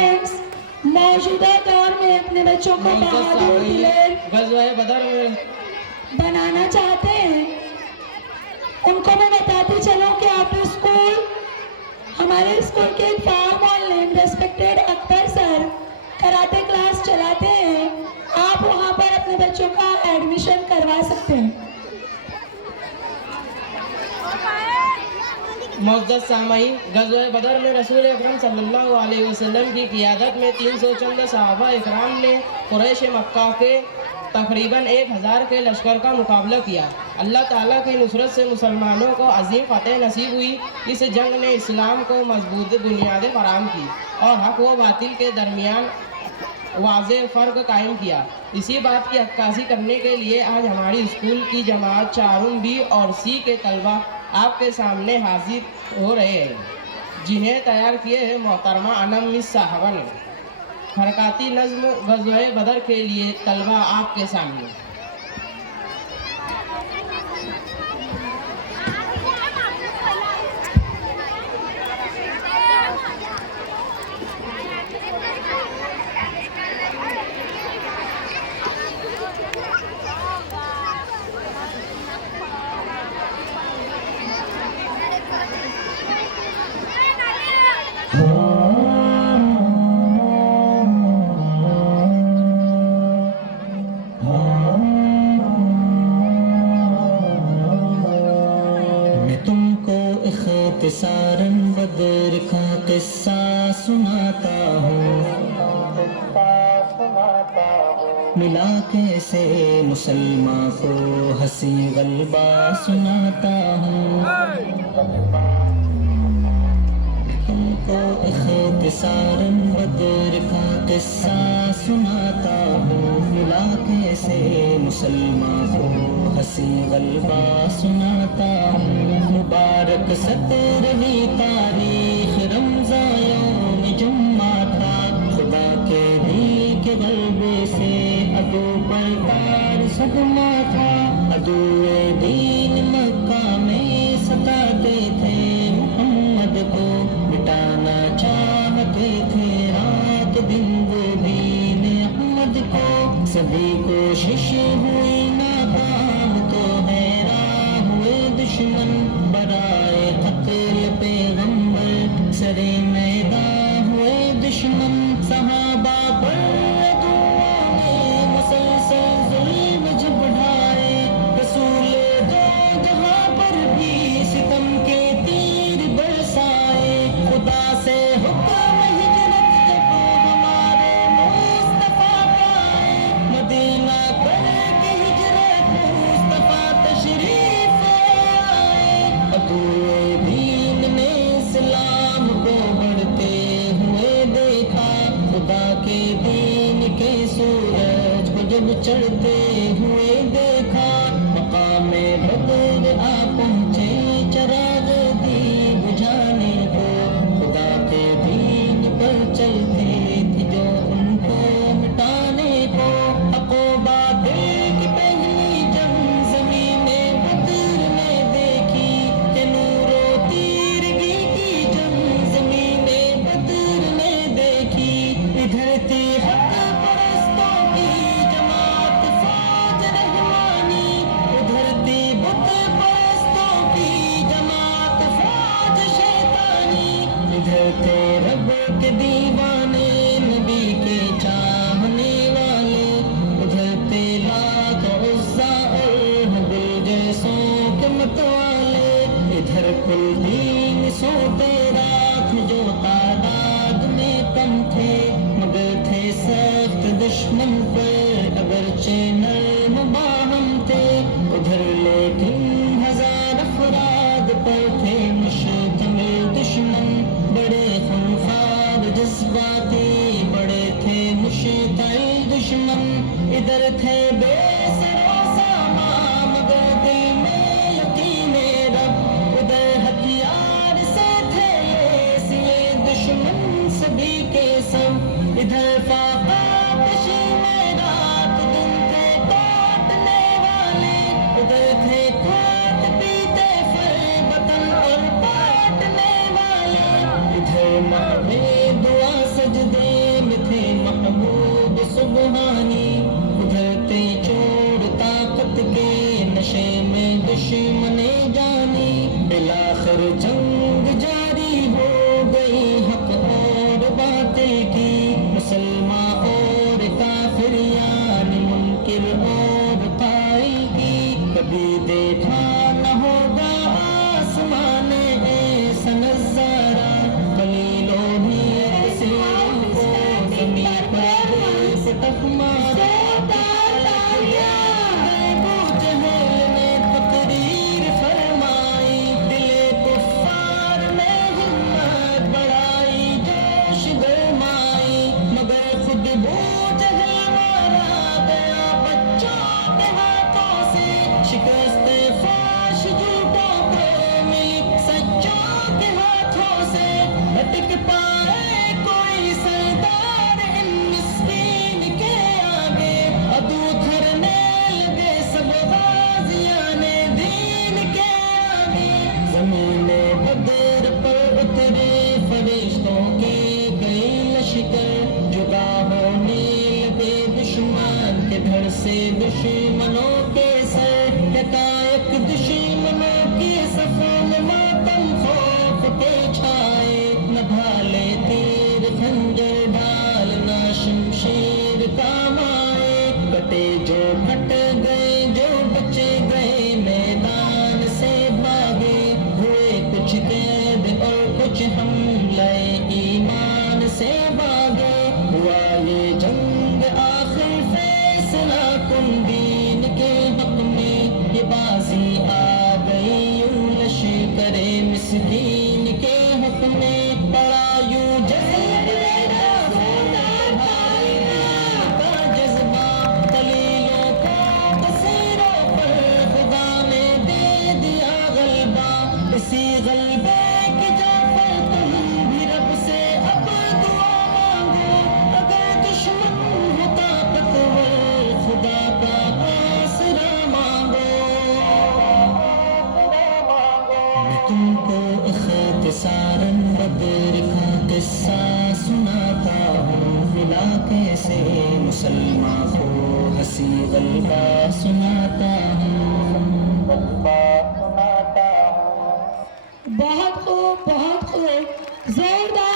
Parents मौजूदा दौर में अपने बच्चों को बहादुर दिलेर ग़ज़वा-ए बदर में बनाना चाहते हैं, उनको मैं बताती चलूं कि आफ्टर स्कूल हमारे स्कूल के फार्म और name respected Akbar sir karate class चलाते हैं। आप वहां पर अपने बच्चों का एडमिशन करवा सकते हैं। मुअज़्ज़ज़ सामईन, ग़ज़वा-ए बदर में रसूल अकरम सल्लल्लाहु अलैहि वसल्लम की क़ियादत में 300 चंद सहाबा इकराम ने कुरैश मक्का के तकरीबन 1000 के लश्कर का मुकाबला किया। अल्लाह ताला की नुसरत से मुसलमानों को अजीम फतेह नसीब हुई। इस जंग ने इस्लाम को मजबूत बुनियादें फराहम की और हक़ व बातिल के दरमियान वाज़ेह फ़र्क कायम किया। इसी बात की अक्कासी करने के लिए आज हमारी स्कूल की जमात 4 बी और सी के तलबा आपके सामने हाजिर हो रहे हैं, जिन्हें तैयार किए हैं मोहतरमा अनम मिस साहबा ने। हरकाती नज़्म ग़ज़वा-ए बदर के लिए तलबा आपके सामने। इख्तिसारन बदर का किस्सा सुनाता हूँ, मिला कैसे मुसलमान को हंसी गलबा सुनाता हूँ। तुमको इख्तिसारन बदर का किस्सा सुनाता हूँ, मिला कैसे मुसलमान को हंसी गलबा सुनाता हूँ। मुबारक 17वीं तारीख रमज़ान यौम जुम्मा था, खुदा के दी के गलबे से अदू पर तार सदमा था। अदूए दीन मक्का में सताते थे, मोहम्मद को मिटाना चाहते थे, रात दिन वो दीन अहमद को। सभी कोशिश हुई नाकाम तो हैरान हुए दुश्मन, बराए क़त्ल पैगंबर सरे मैदान हुए दुश्मन। सहाबा पर अदुओं ने मुसलसल ज़ुल्म जब ढाए, रसूल दो जहां पर भी सितम के तीर बरसाए। खुदा से हुक्म हिजरत जब हमारे मुस्तफा का आए, मदीना करके हिजरत मुस्तफा तशरीफ आए। अदूए दीन ने इस्लाम को बढ़ते हुए देखा, खुदा के दीन के सूरज को जब चढ़ते हुए देखा। मकामे बदर आ पहुँचे चराग दी बुझाने को, खुदा के दीन पर चलते थे जो उनको मिटाने को। हक़ व बातिल की पहली जंग ज़मीने बदर में देखी, कि नूर व तीरगी की जंग ज़मीने बदर में देखी। इधर थी हक़ परस्तों की जमात फ़ौज रहमानी, उधर थी बुत परस्तों की जमात फ़ौज शैतानी। इधर थे रब के दीवाने नबी के चाहने वाले, उधर थे लात उज़्ज़ा और हबल जैसों के मतवाले। इधर कुल दीन सो तेरा जो तादाद में कम थे, मगर थे सख्त दुश्मन पर अगरचे नर्म बाहम थे। उधर लेकिन 1000 अफराद पर थे मुश्तमिल दुश्मन, बड़े खूंखार जज्बाती बड़े थे मुश्तइल दुश्मन। इधर थे बेसरो सामान मगर दिल में यकीने रब, उधर हथियार से थे सिए दुश्मन सभी के सब। इधर फाका कशी में रात दिन थे काटने वाले, उधर थे खात पीते फल बतन और काटने वाले। इधर मारे दुआ सजदे خنجر ڈالنا شمشیر کام آئے کٹے جو پھٹ گئے جو بچے گئے میدان سے بھاگے ہوئے کچھ قید اور کچھ حملہ ایمان سے بھاگے ہوا یہ جنگ آخر فیصلہ کن دین کے حق میں یہ بازی آ گئی یوں لشکر مسکین کے حق میں پڑا یوں جذبہ دلیلوں کو کثیروں پر خدا نے دے دیا غلبہ اسی غلبے کی جا پر تم بھی رب سے اب دعا مانگو اگر دشمن ہو طاقتور خدا کا آسرا مانگو میں تم کو اختصاراً بدر کا قصہ سناتا ہوں ملا کیسے مسلمان کو ہنسی غلبہ سناتا ہوں بہت خوب زوردار